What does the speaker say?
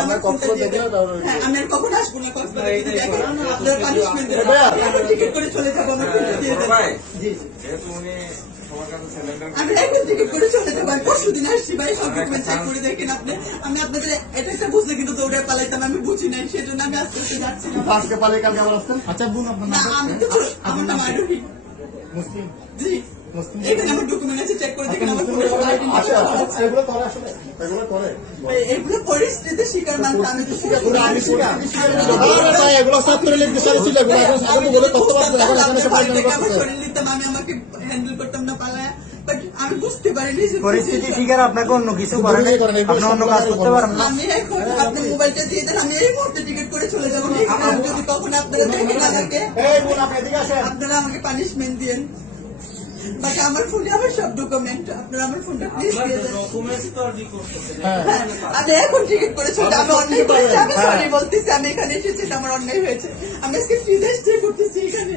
আমার আমি আর কখন আসবো না আপনার পানিশমেন্ট টিকিট করে চলে যাবো আমার আমি এখন টিকিট করে চলে যাবো। আমি পরশু দিন আসছি ভাই, সব ডকুমেন্ট চেক করে দেখেন আপনি। আমি আপনাদের এটা একটা বুঝলে কিন্তু দৌড়ে পালাইতাম, আমি বুঝি নাই, সেজন্য আমি আস্তে আস্তে যাচ্ছি। আজকে পালাই কালকে আবার আসতেন। আচ্ছা বোন, আপনার নাম? আমি তো আমার নাম আইডি মুসলিম। জি, এখানে আমার ডকুমেন্ট আছে, চেক করে দেখেন আমার এগুলো পরিস্থিতি শিকার মানুষ। আমি তো শিকার করি, আমি এগুলো সব করে লিখতে চাইছি, আমি আমাকে হ্যান্ডেল করতাম না পালায়, বাট আমি বুঝতে পারিনি পরিস্থিতি শিকার আপনাকে অন্য কিছু করেন, আপনি অন্য কাজ করতে পারেন না। আমি এখন আপনি মোবাইলটা দিয়ে দেন, আমি এই মুহূর্তে টিকিট করে চলে যাবো। যদি কখন আপনারা দেখেন আমাকে, আপনারা আমাকে পানিশমেন্ট দিয়েন। বাট আমার ফোনে আমার সব ডকুমেন্ট, আপনারা আমার ফোনটা প্লিজ দিয়ে দেন। আমি এখন টিকিট করে চলে, আমি অন্যায় করেছি, আমি সরি বলতেছি। আমি এখানে এসেছি, আমার অন্যায় হয়েছে। আমি আজকে ফ্রিতে স্টে করতেছি এখানে।